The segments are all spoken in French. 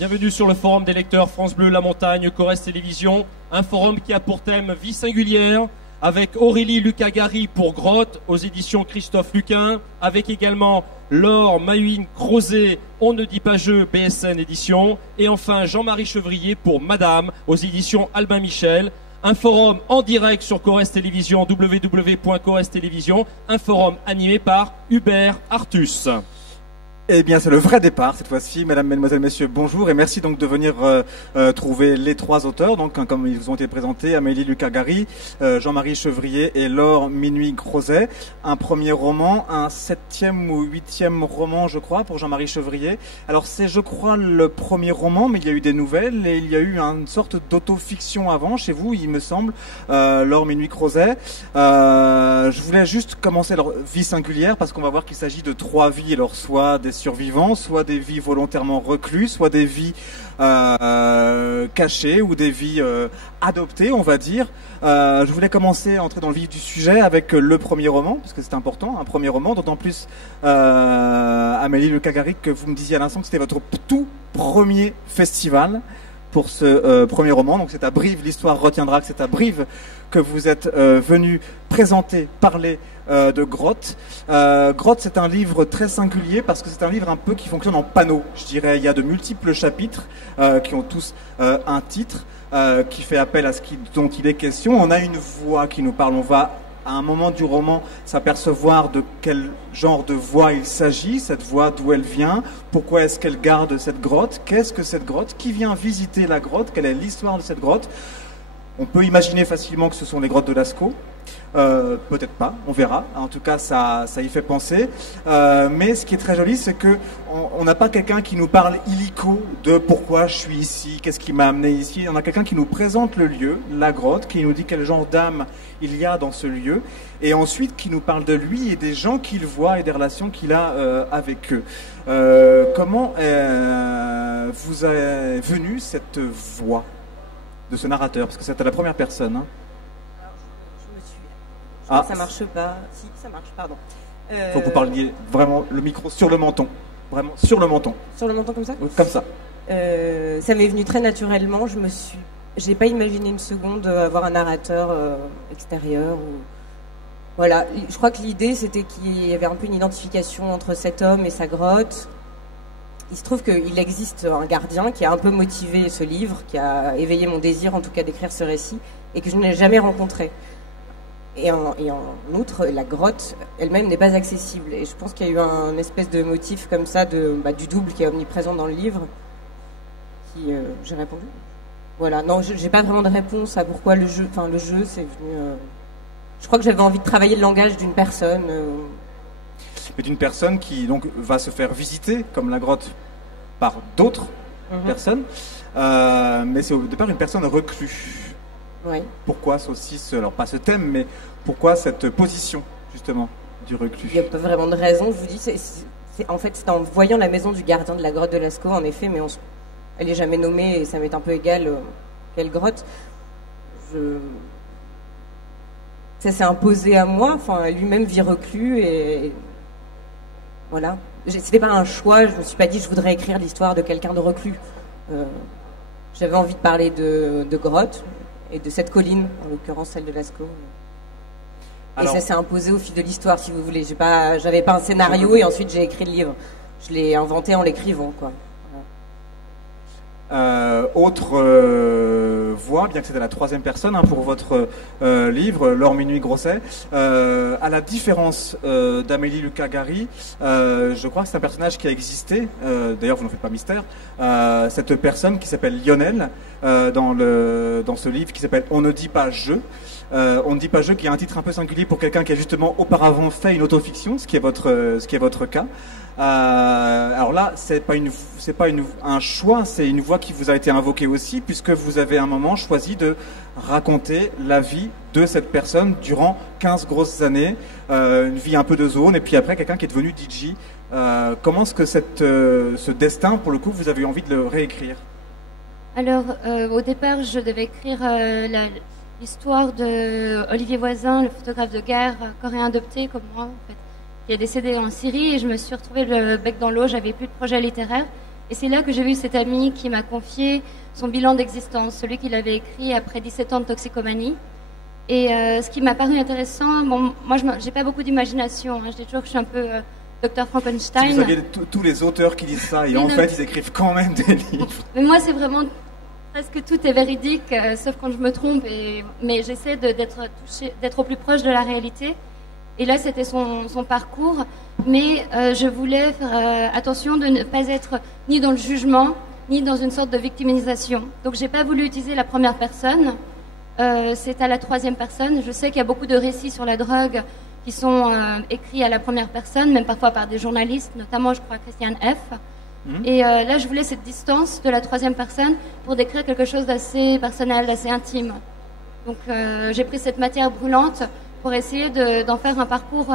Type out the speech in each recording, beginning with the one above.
Bienvenue sur le forum des lecteurs France Bleu, La Montagne, Corrèze Télévision. Un forum qui a pour thème Vie singulière, avec Aurélie Lucas-Gary pour Grotte, aux éditions Christophe Luquin, avec également Laure Mayhuine-Crozet, On ne dit pas je, BSN édition, et enfin Jean-Marie Chevrier pour Madame, aux éditions Albin Michel. Un forum en direct sur Corrèze Télévision, www.corrèze Télévision, un forum animé par Hubert Artus. Eh bien, c'est le vrai départ cette fois-ci. Mesdames, Mesdemoiselles, Messieurs, bonjour et merci donc de venir trouver les trois auteurs. Donc, comme ils vous ont été présentés, Amélie Lucas-Gary, Jean-Marie Chevrier et Laure Mayhuine-Crozet. Un premier roman, un 7e ou 8e roman, je crois, pour Jean-Marie Chevrier. Alors, c'est, je crois, le premier roman, mais il y a eu des nouvelles et il y a eu une sorte d'autofiction avant chez vous, il me semble, Laure Mayhuine-Crozet. Je voulais juste commencer leur vie singulière parce qu'on va voir qu'il s'agit de trois vies, alors soit des survivants, soit des vies volontairement reclus, soit des vies cachées ou des vies adoptées, on va dire. Je voulais commencer à entrer dans le vif du sujet avec le premier roman, parce que c'est important, un premier roman, d'autant plus Amélie Lucas-Gary, que vous me disiez à l'instant que c'était votre tout premier festival pour ce premier roman. Donc c'est à Brive, l'histoire retiendra que c'est à Brive que vous êtes venu présenter, parler de Grotte. Grotte, c'est un livre très singulier parce que c'est un livre un peu qui fonctionne en panneau, je dirais. Il y a de multiples chapitres qui ont tous un titre qui fait appel à dont il est question. On a une voix qui nous parle. On va, à un moment du roman, s'apercevoir de quel genre de voix il s'agit, cette voix, d'où elle vient, pourquoi est-ce qu'elle garde cette grotte, qu'est-ce que cette grotte, qui vient visiter la grotte, quelle est l'histoire de cette grotte. On peut imaginer facilement que ce sont les grottes de Lascaux. Peut-être pas, on verra. En tout cas, ça y fait penser. Mais ce qui est très joli, c'est que on n'a pas quelqu'un qui nous parle illico de pourquoi je suis ici, qu'est-ce qui m'a amené ici. On a quelqu'un qui nous présente le lieu, la grotte, qui nous dit quel genre d'âme il y a dans ce lieu, et ensuite qui nous parle de lui et des gens qu'il voit et des relations qu'il a avec eux. Comment vous est venue cette voix de ce narrateur, parce que c'était la première personne. Hein. Ça marche pas. Si, ça marche, pardon. Faut que vous parliez vraiment le micro sur le menton. Vraiment sur le menton. Sur le menton comme ça ? Comme ça. Ça m'est venu très naturellement. J'ai pas imaginé une seconde avoir un narrateur extérieur. Voilà. Je crois que l'idée, c'était qu'il y avait un peu une identification entre cet homme et sa grotte. Il se trouve qu'il existe un gardien qui a un peu motivé ce livre, qui a éveillé mon désir, en tout cas, d'écrire ce récit, et que je n'ai jamais rencontré. Et en outre, la grotte elle-même n'est pas accessible. Et je pense qu'il y a eu un espèce de motif comme ça du double qui est omniprésent dans le livre. J'ai répondu. Voilà. Non, j'ai pas vraiment de réponse à pourquoi le jeu. Enfin, le jeu, c'est venu. Je crois que j'avais envie de travailler le langage d'une personne. Mais d'une personne qui donc va se faire visiter comme la grotte par d'autres personnes. Mais c'est au départ une personne reclue. Oui. Pourquoi alors pas ce thème, mais pourquoi cette position justement du reclus? Il n'y a pas vraiment de raison, je vous dis. En fait, c'est en voyant la maison du gardien de la grotte de Lascaux, en effet, mais elle n'est jamais nommée et ça m'est un peu égal quelle grotte. Ça s'est imposé à moi. Enfin, lui-même vit reclus et voilà. C'était pas un choix. Je me suis pas dit je voudrais écrire l'histoire de quelqu'un de reclus. J'avais envie de parler de grotte. Et de cette colline, en l'occurrence celle de Lascaux. Alors, et ça s'est imposé au fil de l'histoire, si vous voulez. J'avais pas un scénario et ensuite j'ai écrit le livre. Je l'ai inventé en l'écrivant, quoi. Autre voix, bien que c'était la troisième personne pour votre livre, Laure Mayhuine-Crozet, à la différence d'Amélie Lucas-Gary, je crois que c'est un personnage qui a existé, d'ailleurs vous n'en faites pas mystère, cette personne qui s'appelle Lionel, dans ce livre qui s'appelle On ne dit pas je. On ne dit pas je, qui est un titre un peu singulier pour quelqu'un qui a justement auparavant fait une autofiction, ce qui est votre cas. Alors là, c'est pas un choix, c'est une voix qui vous a été invoquée aussi, puisque vous avez à un moment choisi de raconter la vie de cette personne durant 15 grosses années, une vie un peu de zone, et puis après quelqu'un qui est devenu DJ. Comment est-ce que ce destin, pour le coup, vous avez envie de le réécrire? Alors, au départ, je devais écrire l'histoire de Olivier Voisin, le photographe de guerre coréen adopté comme moi, en fait, qui est décédé en Syrie, et je me suis retrouvée le bec dans l'eau, j'avais plus de projet littéraire. Et c'est là que j'ai vu cet ami qui m'a confié son bilan d'existence, celui qu'il avait écrit après 17 ans de toxicomanie. Et ce qui m'a paru intéressant, bon, moi je n'ai pas beaucoup d'imagination, hein, je dis toujours que je suis un peu Dr Frankenstein. Si vous aviez tous les auteurs qui disent ça, et en fait ils écrivent quand même des livres. Mais moi c'est vraiment, presque tout est véridique, sauf quand je me trompe, mais j'essaie d'être au plus proche de la réalité. Et là c'était son parcours, mais je voulais faire attention de ne pas être ni dans le jugement, ni dans une sorte de victimisation. Donc j'ai pas voulu utiliser la première personne. C'est à la troisième personne. Je sais qu'il y a beaucoup de récits sur la drogue qui sont écrits à la première personne, même parfois par des journalistes, notamment, je crois, Christiane F. Et là, je voulais cette distance de la troisième personne pour décrire quelque chose d'assez personnel, d'assez intime. Donc, j'ai pris cette matière brûlante pour essayer d'en faire un parcours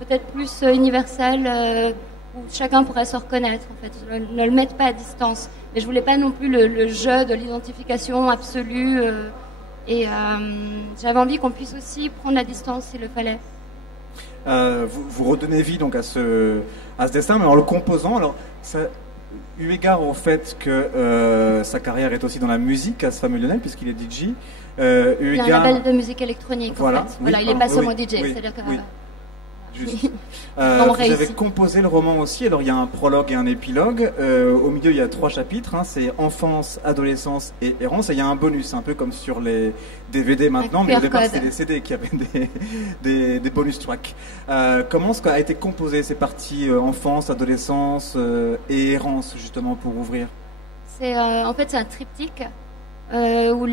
peut-être plus universel, où chacun pourrait se reconnaître, en fait. Ne le mettre pas à distance. Mais je voulais pas non plus le jeu de l'identification absolue. Et j'avais envie qu'on puisse aussi prendre la distance s'il le fallait. Vous redonnez vie donc à ce dessin, mais en le composant. Alors, ça, eu égard au fait que sa carrière est aussi dans la musique, à ce fameux Lionel, puisqu'il est DJ. Il a un label de musique électronique, voilà, en fait. Oui, voilà, il n'est pas seulement DJ, oui, c'est-à-dire que... oui. Juste. Vous réussi. avez composé le roman aussi, alors il y a un prologue et un épilogue. Au milieu, il y a 3 chapitres, hein, c'est enfance, adolescence et errance. Et il y a un bonus, un peu comme sur les DVD maintenant, mais au départ c'était les CD qui avaient des bonus tracks. Comment a été composé ces parties enfance, adolescence et errance, justement, pour ouvrir? En fait, c'est un triptyque où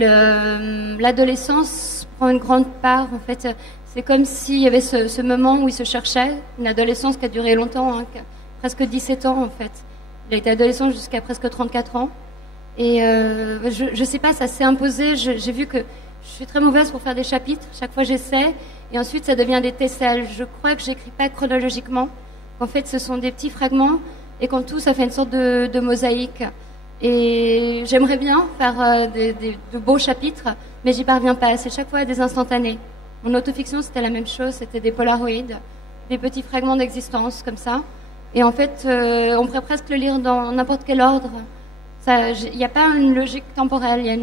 l'adolescence prend une grande part, en fait. C'est comme s'il y avait ce moment où il se cherchait, une adolescence qui a duré longtemps, hein, presque 17 ans en fait. Il a été adolescent jusqu'à presque 34 ans. Et je ne sais pas, ça s'est imposé. J'ai vu que je suis très mauvaise pour faire des chapitres. Chaque fois j'essaie. Et ensuite ça devient des tesselles. Je crois que j'écris pas chronologiquement. En fait ce sont des petits fragments. Et quand tout, ça fait une sorte de mosaïque. Et j'aimerais bien faire de beaux chapitres, mais j'y parviens pas. C'est chaque fois des instantanés. Mon autofiction, c'était la même chose, c'était des polaroïdes, des petits fragments d'existence comme ça. Et en fait, on pourrait presque le lire dans n'importe quel ordre. Il n'y a pas une logique temporelle, il y a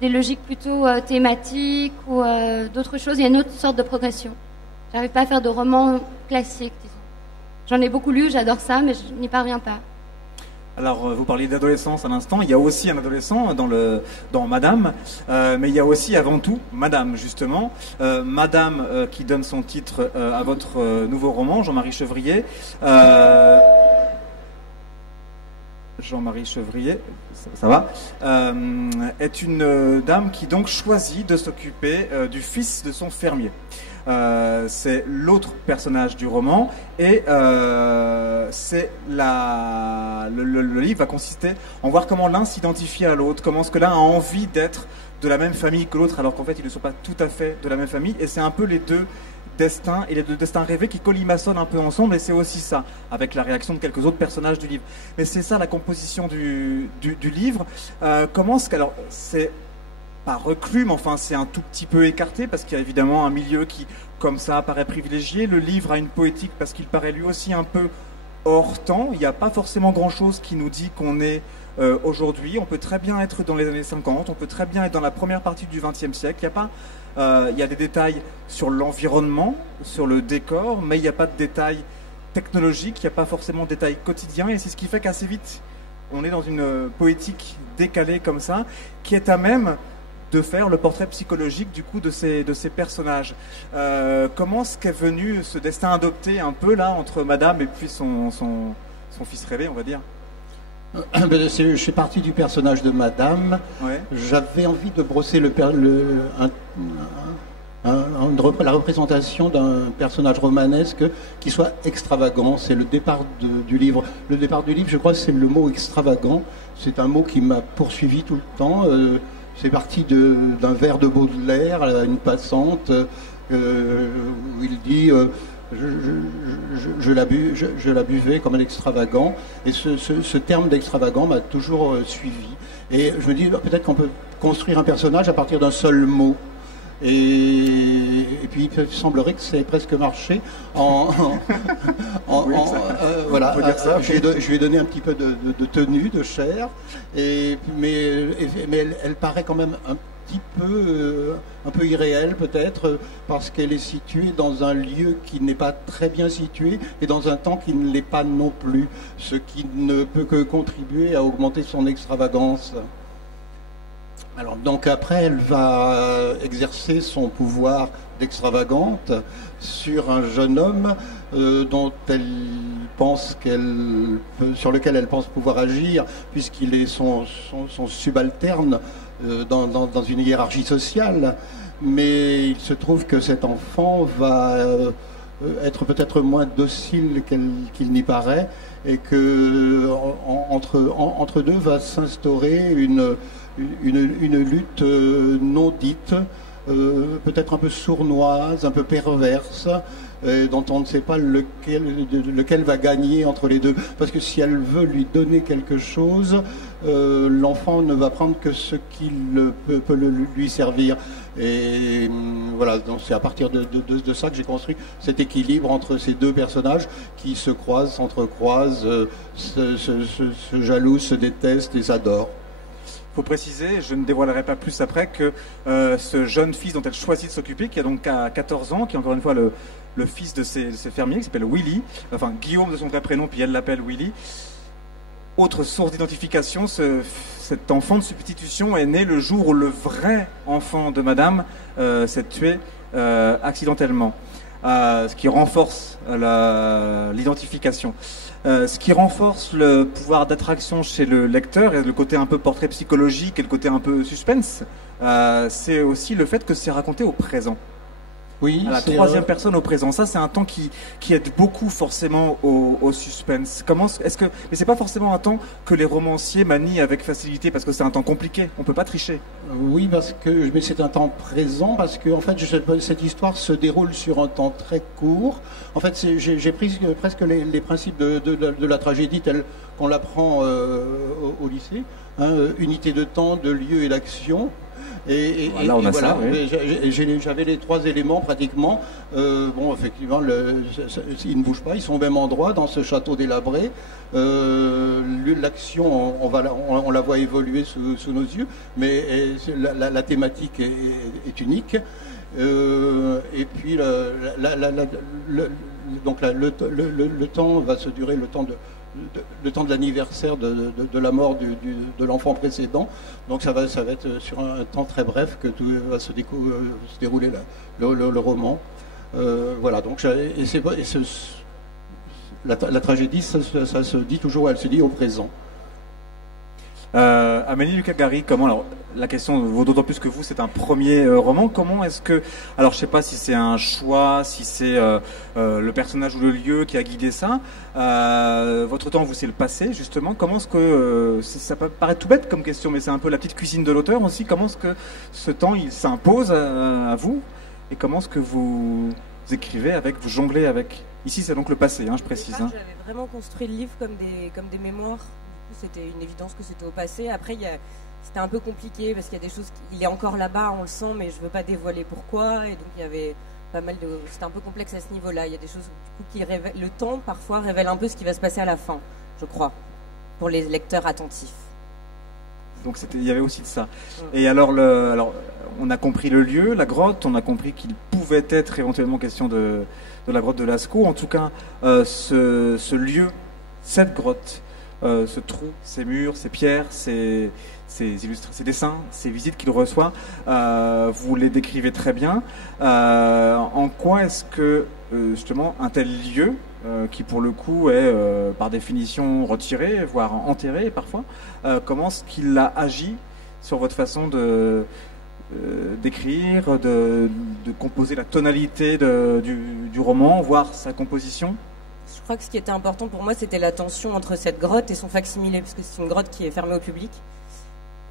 des logiques plutôt thématiques ou d'autres choses. Il y a une autre sorte de progression. J'arrive pas à faire de romans classiques, disons. J'en ai beaucoup lu, j'adore ça, mais je n'y parviens pas. Alors, vous parliez d'adolescence à l'instant, il y a aussi un adolescent dans Madame, mais il y a aussi avant tout Madame, justement. Madame qui donne son titre à votre nouveau roman, Jean-Marie Chevrier. Jean-Marie Chevrier, ça va, est une dame qui donc choisit de s'occuper du fils de son fermier. C'est l'autre personnage du roman et c'est le livre va consister en voir comment l'un s'identifie à l'autre, comment est-ce que l'un a envie d'être de la même famille que l'autre alors qu'en fait ils ne sont pas tout à fait de la même famille, et c'est un peu les deux destins et les deux destins rêvés qui colimaçonnent un peu ensemble, et c'est aussi ça avec la réaction de quelques autres personnages du livre. Mais c'est ça la composition du livre. Comment est-ce que, alors c'est pas reclus, mais enfin c'est un tout petit peu écarté parce qu'il y a évidemment un milieu qui, comme ça, paraît privilégié. Le livre a une poétique parce qu'il paraît lui aussi un peu hors temps. Il n'y a pas forcément grand-chose qui nous dit qu'on est aujourd'hui. On peut très bien être dans les années 50, on peut très bien être dans la première partie du XXe siècle. Il y a des détails sur l'environnement, sur le décor, mais il n'y a pas de détails technologiques, il n'y a pas forcément de détails quotidiens, et c'est ce qui fait qu'assez vite, on est dans une poétique décalée comme ça, qui est à même de faire le portrait psychologique du coup de ces personnages. Comment est-ce qu'est venu ce destin adopté un peu là entre Madame et puis son fils rêvé, on va dire? Je suis parti du personnage de Madame. Ouais. J'avais envie de brosser la représentation d'un personnage romanesque qui soit extravagant. C'est le départ du livre. Le départ du livre, je crois que c'est le mot extravagant. C'est un mot qui m'a poursuivi tout le temps. C'est parti d'un vers de Baudelaire à une passante où il dit je la buvais comme un extravagant, et ce terme d'extravagant m'a toujours suivi, et je me dis peut-être qu'on peut construire un personnage à partir d'un seul mot. Et puis il semblerait que ça ait presque marché voilà, je lui ai donné un petit peu de tenue, de chair, mais elle paraît quand même un peu irréelle peut-être, parce qu'elle est située dans un lieu qui n'est pas très bien situé et dans un temps qui ne l'est pas non plus, ce qui ne peut que contribuer à augmenter son extravagance. Alors donc après, elle va exercer son pouvoir d'extravagante sur un jeune homme sur lequel elle pense pouvoir agir, puisqu'il est son subalterne dans une hiérarchie sociale. Mais il se trouve que cet enfant va être peut-être moins docile qu'il n'y paraît, et que entre deux va s'instaurer une lutte non dite, peut-être un peu sournoise, un peu perverse, dont on ne sait pas lequel va gagner entre les deux. Parce que si elle veut lui donner quelque chose, l'enfant ne va prendre que ce qui peut lui servir. Et voilà, donc c'est à partir de ça que j'ai construit cet équilibre entre ces deux personnages qui se croisent, s'entrecroisent, se jalousent, se détestent et s'adorent. Il faut préciser, je ne dévoilerai pas plus après, que ce jeune fils dont elle choisit de s'occuper, qui a donc 14 ans, qui est encore une fois le fils de ces fermiers, qui s'appelle Willy, enfin Guillaume de son vrai prénom, puis elle l'appelle Willy. Autre source d'identification, cet enfant de substitution est né le jour où le vrai enfant de madame s'est tué accidentellement, ce qui renforce l'identification. Ce qui renforce le pouvoir d'attraction chez le lecteur, et le côté un peu portrait psychologique et le côté un peu suspense, c'est aussi le fait que c'est raconté au présent. Oui, à la troisième personne au présent. Ça, c'est un temps qui aide beaucoup forcément au suspense. Mais c'est pas forcément un temps que les romanciers manient avec facilité, parce que c'est un temps compliqué. On peut pas tricher. Oui, mais c'est un temps présent, parce que en fait, cette histoire se déroule sur un temps très court. En fait, j'ai pris presque les principes de la tragédie telle qu'on l'apprend au lycée, hein, unité de temps, de lieu et d'action. Voilà, j'avais les trois éléments pratiquement. Bon, effectivement, ils ne bougent pas, ils sont au même endroit dans ce château délabré. L'action, on la voit évoluer sous nos yeux, mais la thématique est unique. Et puis, donc le temps va se durer, le temps de l'anniversaire de la mort de l'enfant précédent. Donc ça va être sur un temps très bref que tout va se dérouler le roman. Voilà, donc la tragédie, ça se dit toujours, elle se dit au présent. Amélie Luca-Gary, comment, alors la question vaut d'autant plus que vous, c'est un premier roman, comment est-ce que, alors je sais pas si c'est un choix, si c'est le personnage ou le lieu qui a guidé ça, votre temps, vous, c'est le passé justement, comment est-ce que, ça peut paraître tout bête comme question, mais c'est un peu la petite cuisine de l'auteur aussi, comment est-ce que ce temps il s'impose à vous, et comment est-ce que vous écrivez avec, vous jonglez avec, ici c'est donc le passé, hein, je précise. Hein. J'avais vraiment construit le livre comme des mémoires. C'était une évidence que c'était au passé. Après, c'était un peu compliqué parce qu'il y a des choses. Il est encore là-bas, on le sent, mais je veux pas dévoiler pourquoi. Et donc il y avait pas mal de. C'était un peu complexe à ce niveau-là. Il y a des choses du coup, qui révèlent. Le temps parfois révèle un peu ce qui va se passer à la fin, je crois, pour les lecteurs attentifs. Donc il y avait aussi de ça. Et alors on a compris le lieu, la grotte. On a compris qu'il pouvait être éventuellement question de la grotte de Lascaux. En tout cas, ce lieu, cette grotte. Ce trou, ces murs, ces pierres, ces dessins, ces visites qu'il reçoit, vous les décrivez très bien. En quoi est-ce que justement un tel lieu, qui pour le coup est par définition retiré, voire enterré parfois, comment est-ce qu'il a agi sur votre façon d'écrire, de composer la tonalité du roman, voire sa composition? Je crois que ce qui était important pour moi, c'était la tension entre cette grotte et son facsimilé, parce que c'est une grotte qui est fermée au public.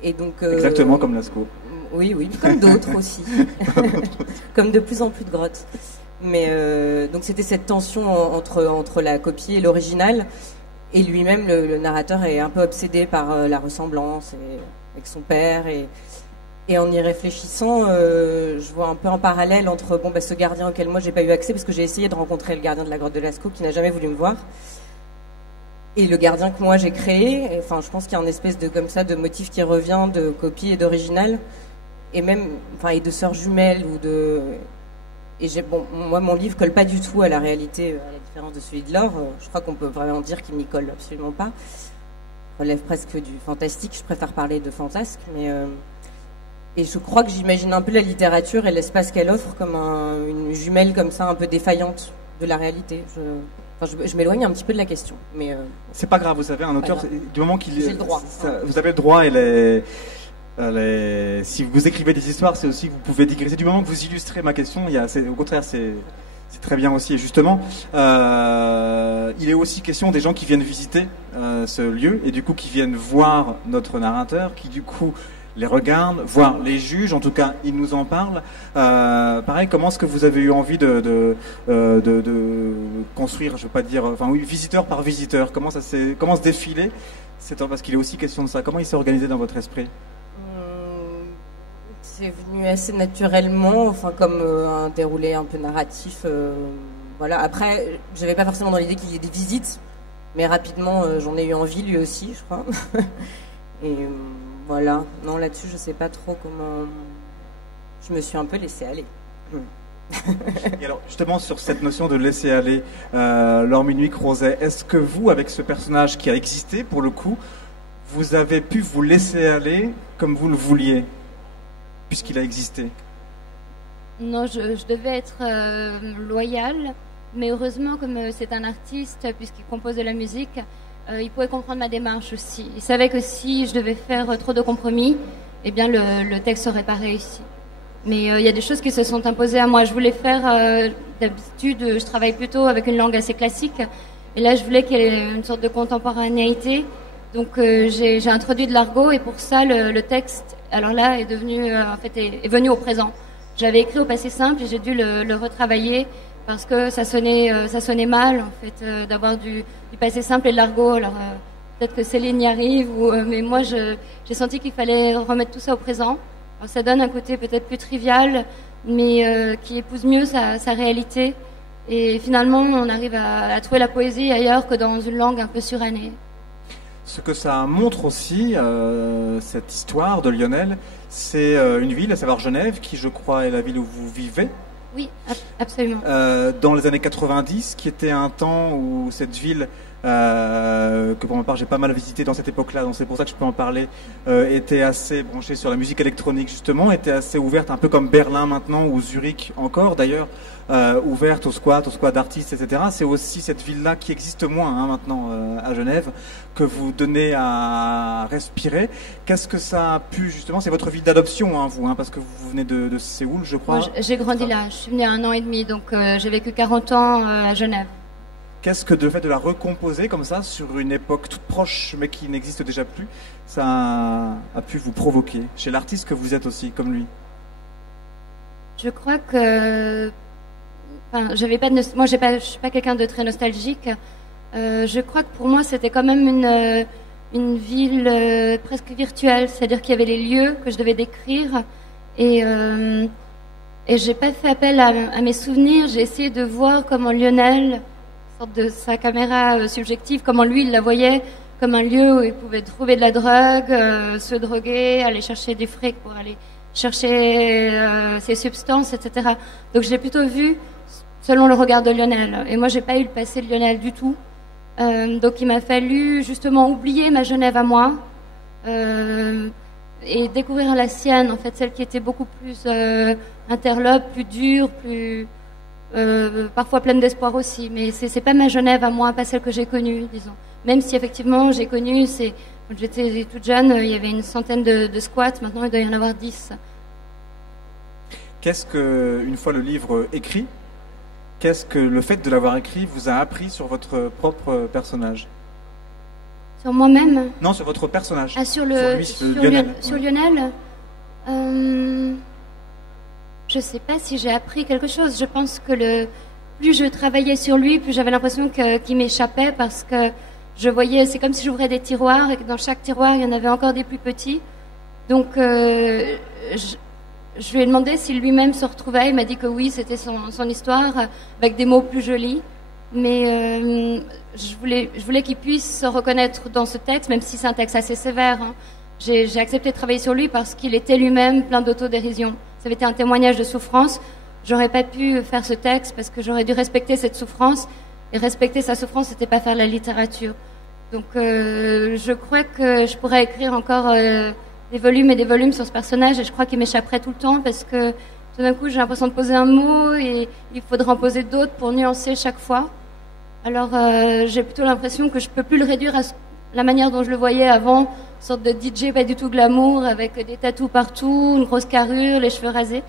Et donc, exactement comme Lascaux. Oui, comme d'autres aussi. Comme de plus en plus de grottes. Mais donc c'était cette tension entre la copie et l'original. Et lui-même, le narrateur, est un peu obsédé par la ressemblance avec son père. Et en y réfléchissant, je vois un peu un parallèle entre ce gardien auquel moi j'ai pas eu accès parce que j'ai essayé de rencontrer le gardien de la grotte de Lascaux qui n'a jamais voulu me voir. Et le gardien que moi j'ai créé, enfin je pense qu'il y a une espèce de comme ça de motif qui revient, de copie et d'original, et même et de sœurs jumelles ou de. Et moi mon livre colle pas du tout à la réalité, à la différence de celui de Laure. Je crois qu'on peut vraiment dire qu'il n'y colle absolument pas. Relève presque du fantastique. Je préfère parler de fantasque, mais. Et je crois que j'imagine un peu la littérature et l'espace qu'elle offre comme une jumelle comme ça, un peu défaillante de la réalité. Je m'éloigne un petit peu de la question, mais c'est pas grave. Vous savez, un auteur, du moment qu'il j'ai le droit. Vous avez le droit. Si vous écrivez des histoires, c'est aussi que vous pouvez digresser. Du moment que vous illustrez ma question, au contraire, c'est très bien aussi. Et justement, il est aussi question des gens qui viennent visiter ce lieu et du coup qui viennent voir notre narrateur, qui du coup les regardent, voire les juges, en tout cas, ils nous en parlent. Pareil, comment est-ce que vous avez eu envie de construire, je veux pas dire, visiteur par visiteur, comment se défiler, parce qu'il est aussi question de ça. Comment il s'est organisé dans votre esprit? C'est venu assez naturellement, comme un déroulé un peu narratif. Voilà. Après, j'avais pas forcément dans l'idée qu'il y ait des visites, mais rapidement, j'en ai eu envie, lui aussi, je crois. Et voilà. Non, là-dessus, je sais pas trop comment. Je me suis un peu laissée aller. Et alors, justement, sur cette notion de laisser aller, Laure Minuit-Crozet, est-ce que vous, avec ce personnage qui a existé, pour le coup, vous avez pu vous laisser aller comme vous le vouliez, puisqu'il a existé? Non, je devais être loyale, mais heureusement, comme c'est un artiste, puisqu'il compose de la musique, il pouvait comprendre ma démarche aussi. Il savait que si je devais faire trop de compromis, eh bien le texte n'aurait pas réussi. Mais il y a des choses qui se sont imposées à moi. Je voulais faire, d'habitude, je travaille plutôt avec une langue assez classique, et là je voulais qu'il y ait une sorte de contemporanéité. Donc j'ai introduit de l'argot, et pour ça le texte, alors là, est devenu, est venu au présent. J'avais écrit au passé simple et j'ai dû le retravailler parce que ça sonnait mal en fait d'avoir du passé simple et de l'argot. Alors peut-être que Céline y arrive, mais moi j'ai senti qu'il fallait remettre tout ça au présent. Alors, ça donne un côté peut-être plus trivial, mais qui épouse mieux sa réalité. Et finalement, on arrive à trouver la poésie ailleurs que dans une langue un peu surannée. Ce que ça montre aussi, cette histoire de Lionel, c'est une ville, à savoir Genève, qui je crois est la ville où vous vivez. Oui, absolument. Dans les années 90, qui était un temps où cette ville, que pour ma part j'ai pas mal visité dans cette époque-là, donc c'est pour ça que je peux en parler, était assez branchée sur la musique électronique justement, était assez ouverte, un peu comme Berlin maintenant, ou Zurich encore d'ailleurs, ouverte au squat d'artistes, etc. C'est aussi cette ville-là qui existe moins maintenant à Genève, que vous donnez à respirer. Qu'est-ce que ça a pu justement, c'est votre ville d'adoption, vous, parce que vous venez de Séoul, je crois. Moi, j'ai grandi là, je suis venue à 1 an et demi, donc j'ai vécu 40 ans à Genève. Qu'est-ce que le fait de la recomposer comme ça, sur une époque toute proche, mais qui n'existe déjà plus, ça a pu vous provoquer, chez l'artiste que vous êtes aussi, comme lui? Je crois que... moi, je suis pas quelqu'un de très nostalgique. Je crois que pour moi, c'était quand même une ville presque virtuelle, c'est-à-dire qu'il y avait les lieux que je devais décrire, et j'ai pas fait appel à mes souvenirs. J'ai essayé de voir comment Lionel, sorte de sa caméra subjective, comment lui il la voyait comme un lieu où il pouvait trouver de la drogue, se droguer, aller chercher du fric pour aller chercher ses substances, etc. Donc je l'ai plutôt vu selon le regard de Lionel. Et moi j'ai pas eu le passé de Lionel du tout. Donc il m'a fallu justement oublier ma Genève à moi et découvrir la sienne, en fait, celle qui était beaucoup plus interlope, plus dure, plus parfois pleine d'espoir aussi, mais c'est pas ma Genève à moi, pas celle que j'ai connue, disons. Même si effectivement j'ai connu, quand j'étais toute jeune, il y avait une centaine de squats, maintenant il doit y en avoir 10. Qu'est-ce que, une fois le livre écrit, qu'est-ce que le fait de l'avoir écrit vous a appris sur votre propre personnage? Sur moi-même? Non, sur votre personnage. Ah, sur Lionel. Sur Lionel. Je sais pas si j'ai appris quelque chose. Je pense que plus je travaillais sur lui, plus j'avais l'impression qu'il m'échappait, parce que je voyais, c'est comme si j'ouvrais des tiroirs et que dans chaque tiroir il y en avait encore des plus petits. Donc, je lui ai demandé si lui-même se retrouvait. Il m'a dit que oui, c'était son histoire, avec des mots plus jolis. Mais je voulais qu'il puisse se reconnaître dans ce texte, même si c'est un texte assez sévère. Hein. J'ai accepté de travailler sur lui parce qu'il était lui-même plein d'autodérision. Ça avait été un témoignage de souffrance. J'aurais pas pu faire ce texte parce que j'aurais dû respecter cette souffrance. Et respecter sa souffrance, c'était pas faire de la littérature. Donc, je crois que je pourrais écrire encore des volumes et des volumes sur ce personnage, et je crois qu'il m'échapperait tout le temps parce que tout d'un coup, j'ai l'impression de poser un mot et il faudra en poser d'autres pour nuancer chaque fois. Alors, j'ai plutôt l'impression que je peux plus le réduire à la manière dont je le voyais avant, une sorte de DJ pas du tout glamour, avec des tatous partout, une grosse carrure, les cheveux rasés.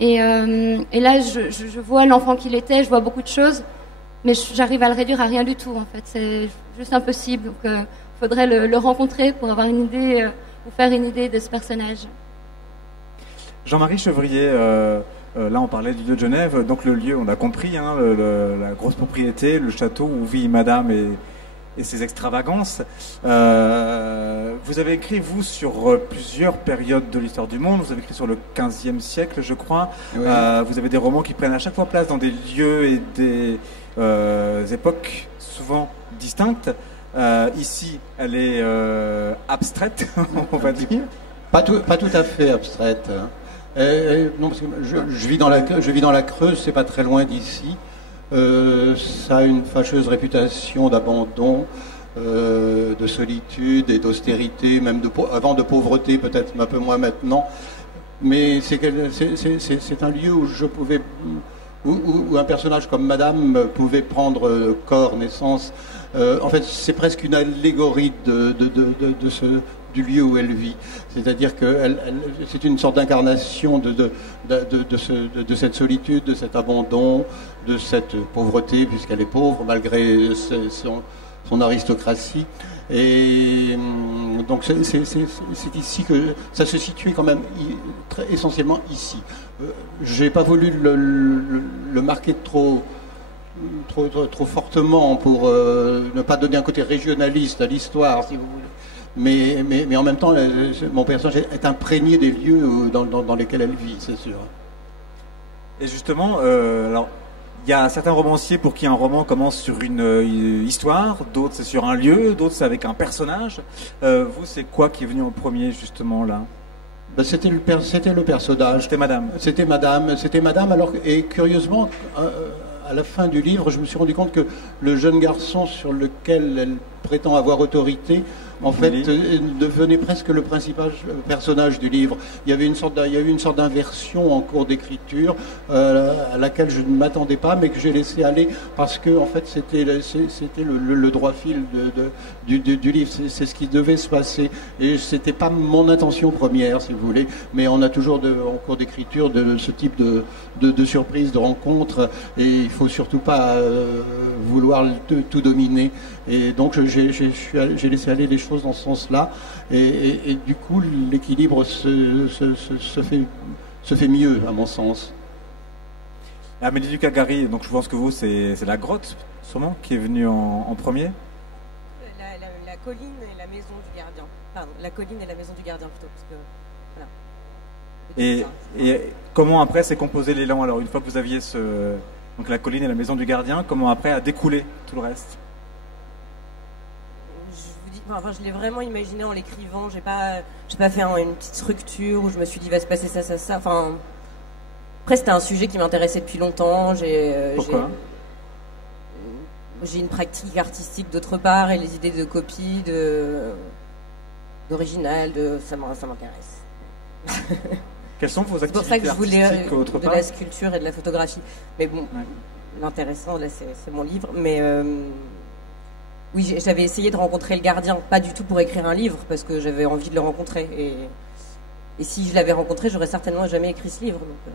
Et là, je vois l'enfant qu'il était, je vois beaucoup de choses, mais j'arrive à le réduire à rien du tout, en fait. C'est juste impossible. Donc, il faudrait le rencontrer pour avoir une idée, ou faire une idée de ce personnage. Jean-Marie Chevrier, là on parlait du lieu de Genève, donc le lieu, on a compris, hein, la grosse propriété, le château où vit Madame et ses extravagances. Vous avez écrit, vous, sur plusieurs périodes de l'histoire du monde. Vous avez écrit sur le XVe siècle, je crois. Oui. Vous avez des romans qui prennent à chaque fois place dans des lieux et des époques souvent distinctes. Ici, elle est abstraite, on va dire. Pas tout à fait abstraite. Non, parce que je vis dans la Creuse, c'est pas très loin d'ici. Ça a une fâcheuse réputation d'abandon, de solitude et d'austérité, même avant de pauvreté, peut-être un peu moins maintenant. Mais c'est un lieu où je pouvais, où un personnage comme Madame pouvait prendre corps, naissance. En fait, c'est presque une allégorie du lieu où elle vit. C'est-à-dire que c'est une sorte d'incarnation de cette solitude, de cet abandon, de cette pauvreté, puisqu'elle est pauvre, malgré son aristocratie. Et donc c'est ici que ça se situait quand même essentiellement ici. J'ai pas voulu le marquer trop fortement pour ne pas donner un côté régionaliste à l'histoire, si vous voulez. Mais en même temps, mon personnage est imprégné des lieux dans lesquels elle vit, c'est sûr. Et justement, alors, il y a certains romanciers pour qui un roman commence sur une histoire, d'autres c'est sur un lieu, d'autres c'est avec un personnage. Vous, c'est quoi qui est venu en premier, justement, là ? Ben, c'était le personnage. C'était Madame. C'était Madame. Alors, et curieusement, à la fin du livre, je me suis rendu compte que le jeune garçon sur lequel elle prétend avoir autorité, en fait, devenait presque le principal personnage du livre. Il y a eu une sorte d'inversion en cours d'écriture à laquelle je ne m'attendais pas, mais que j'ai laissé aller parce que, en fait, c'était le droit fil du livre. C'est ce qui devait se passer. Et c'était pas mon intention première, si vous voulez. Mais on a toujours en cours d'écriture de ce type de surprise, de rencontre. Et il faut surtout pas vouloir tout dominer. Et donc j'ai laissé aller les choses dans ce sens-là, et du coup l'équilibre se fait mieux à mon sens. Amélie Luca-Gary, donc je pense que vous c'est la grotte sûrement qui est venue en premier. La colline et la maison du gardien. Pardon, la colline et la maison du gardien plutôt, parce que voilà. Et comment après s'est composé l'élan, alors une fois que vous aviez donc la colline et la maison du gardien, comment après a découlé tout le reste? Je l'ai vraiment imaginé en l'écrivant. J'ai pas fait une petite structure où je me suis dit va se passer ça. Enfin, après c'était un sujet qui m'intéressait depuis longtemps. Pourquoi? J'ai une pratique artistique d'autre part et les idées de copie, d'original, ça m'intéresse. Quelles sont vos activités artistiques? C'est pour ça que je voulais de la sculpture et de la photographie. Mais bon, l'intéressant là c'est mon livre, mais. Oui, j'avais essayé de rencontrer le gardien, pas du tout pour écrire un livre, parce que j'avais envie de le rencontrer. Et si je l'avais rencontré, j'aurais certainement jamais écrit ce livre. Donc,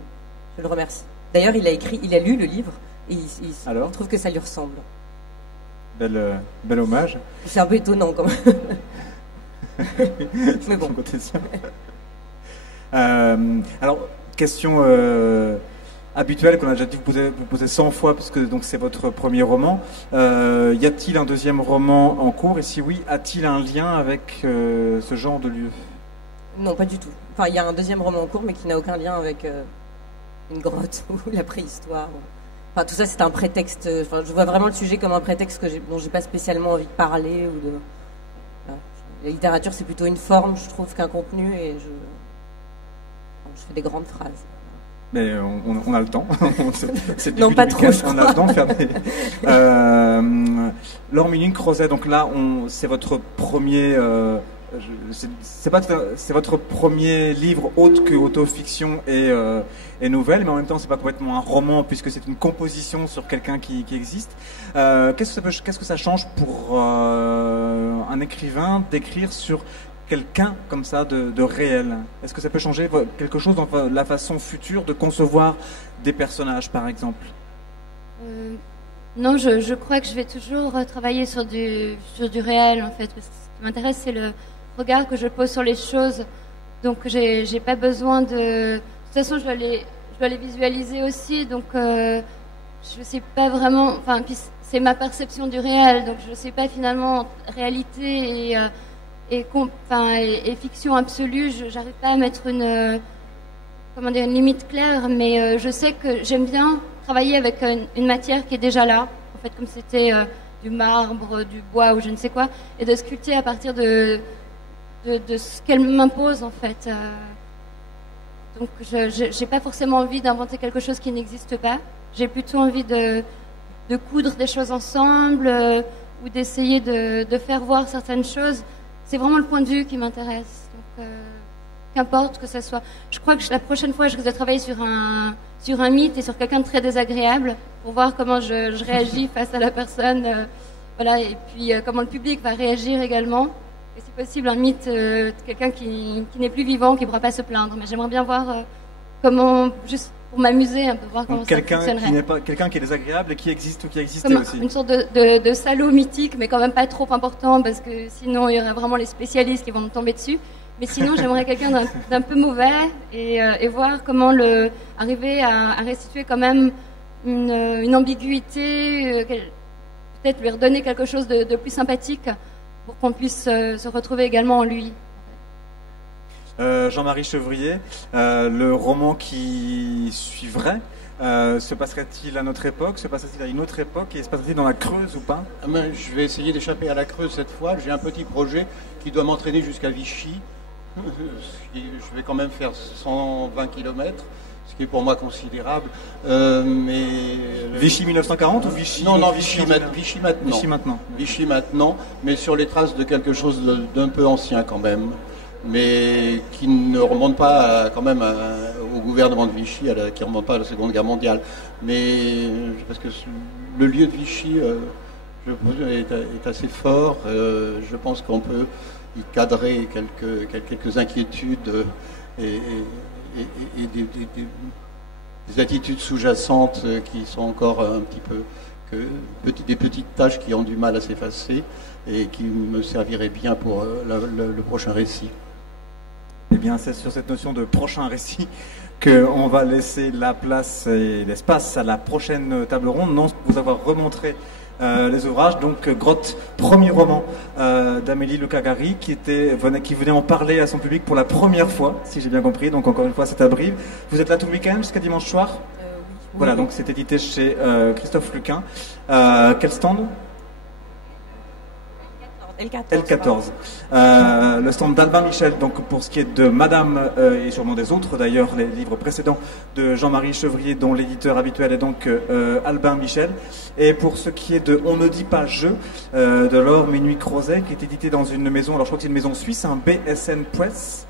je le remercie. D'ailleurs, il a lu le livre, et il trouve que ça lui ressemble. Bel hommage. C'est un peu étonnant, quand même. Mais bon. Alors, question habituel qu'on a déjà dit vous poser 100 fois, parce que donc c'est votre premier roman. Y a-t-il un deuxième roman en cours, et si oui, a-t-il un lien avec ce genre de lieu? Non, pas du tout. Enfin, il y a un deuxième roman en cours, mais qui n'a aucun lien avec une grotte ou la préhistoire. Enfin, tout ça, c'est un prétexte. Enfin, je vois vraiment le sujet comme un prétexte dont j'ai pas spécialement envie de parler. Voilà. La littérature, c'est plutôt une forme, je trouve, qu'un contenu, et je fais des grandes phrases. Mais on a le temps. C'est non, pas trop. On a le temps de faire des. Laure Milling-Crozet, donc là, c'est votre premier. C'est votre premier livre autre que autofiction et nouvelle, mais en même temps, c'est pas complètement un roman puisque c'est une composition sur quelqu'un qui existe. Qu'est-ce que ça change pour un écrivain d'écrire sur quelqu'un comme ça de réel? Est-ce que ça peut changer quelque chose dans la façon future de concevoir des personnages, par exemple? Non, je crois que je vais toujours travailler sur du réel, en fait. Parce que ce qui m'intéresse, c'est le regard que je pose sur les choses. Donc, j'ai pas besoin de... De toute façon, je dois les visualiser aussi. Donc, je sais pas vraiment... Enfin, puis c'est ma perception du réel. Donc, je sais pas finalement réalité et fiction absolue. J'arrive pas à mettre une limite claire. Mais je sais que j'aime bien travailler avec une matière qui est déjà là. En fait, comme c'était du marbre, du bois ou je ne sais quoi. Et de sculpter à partir de ce qu'elle m'impose, en fait. Donc, je n'ai pas forcément envie d'inventer quelque chose qui n'existe pas. J'ai plutôt envie de coudre des choses ensemble ou d'essayer de faire voir certaines choses. C'est vraiment le point de vue qui m'intéresse. Donc, qu'importe que ce soit. Je crois que la prochaine fois, je risque de travailler sur un mythe et sur quelqu'un de très désagréable pour voir comment je réagis face à la personne. Voilà, et puis comment le public va réagir également. Et si possible, un mythe de quelqu'un qui n'est plus vivant, qui ne pourra pas se plaindre. Mais j'aimerais bien voir comment, juste pour m'amuser, un peu voir comment ça fonctionnerait. Quelqu'un qui est désagréable et qui existe ou qui existait comme aussi. Une sorte de salaud mythique, mais quand même pas trop important, parce que sinon il y aurait vraiment les spécialistes qui vont me tomber dessus. Mais sinon, j'aimerais quelqu'un d'un peu mauvais et voir comment arriver à restituer quand même une ambiguïté, peut-être lui redonner quelque chose de plus sympathique pour qu'on puisse se retrouver également en lui. Jean-Marie Chevrier, le roman qui suivrait, se passerait-il à notre époque, se passerait-il à une autre époque, et se passerait-il dans la Creuse ou pas? Je vais essayer d'échapper à la Creuse cette fois. J'ai un petit projet qui doit m'entraîner jusqu'à Vichy. Je vais quand même faire 120 km, ce qui est pour moi considérable. Vichy 1940 ou Vichy? Non, Vichy maintenant. Vichy maintenant, mais sur les traces de quelque chose d'un peu ancien quand même, mais qui ne remonte pas quand même au gouvernement de Vichy, qui ne remonte pas à la Seconde Guerre mondiale. Mais parce que le lieu de Vichy est assez fort. Je pense qu'on peut y cadrer quelques inquiétudes et des attitudes sous-jacentes qui sont encore un petit peu des petites tâches qui ont du mal à s'effacer et qui me serviraient bien pour le prochain récit. Eh bien, c'est sur cette notion de prochain récit qu'on va laisser la place et l'espace à la prochaine table ronde. Non, vous avoir remontré les ouvrages. Donc, Grotte, premier roman d'Amélie Lecagari, qui venait en parler à son public pour la première fois, si j'ai bien compris. Donc, encore une fois, c'est à Brive. Vous êtes là tout le week-end jusqu'à dimanche soir? Oui. Voilà, donc c'est édité chez Christophe Luquin. Quel stand? L14. Le stand d'Albin Michel, donc pour ce qui est de Madame et sûrement des autres d'ailleurs, les livres précédents de Jean-Marie Chevrier, dont l'éditeur habituel est donc Albin Michel. Et pour ce qui est de On ne dit pas je, de Laure Milling-Crozet, qui est édité dans une maison, alors je crois que c'est une maison suisse, un BSN Press.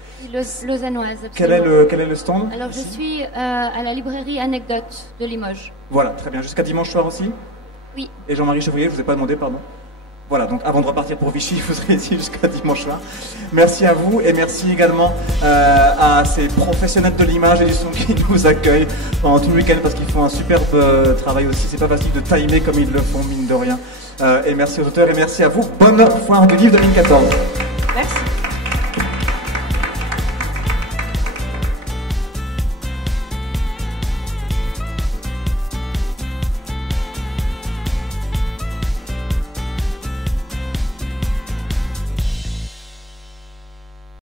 Lausannoise. Quel est le stand? Alors je suis à la librairie Anecdote de Limoges. Voilà, très bien. Jusqu'à dimanche soir aussi? Oui. Et Jean-Marie Chevrier, je vous ai pas demandé, pardon. Voilà, donc avant de repartir pour Vichy, vous serez ici jusqu'à dimanche soir. Merci à vous et merci également à ces professionnels de l'image et du son qui nous accueillent pendant tout le week-end parce qu'ils font un superbe travail aussi. C'est pas facile de timer comme ils le font, mine de rien. Et merci aux auteurs et merci à vous. Bonne foire du livre 2014.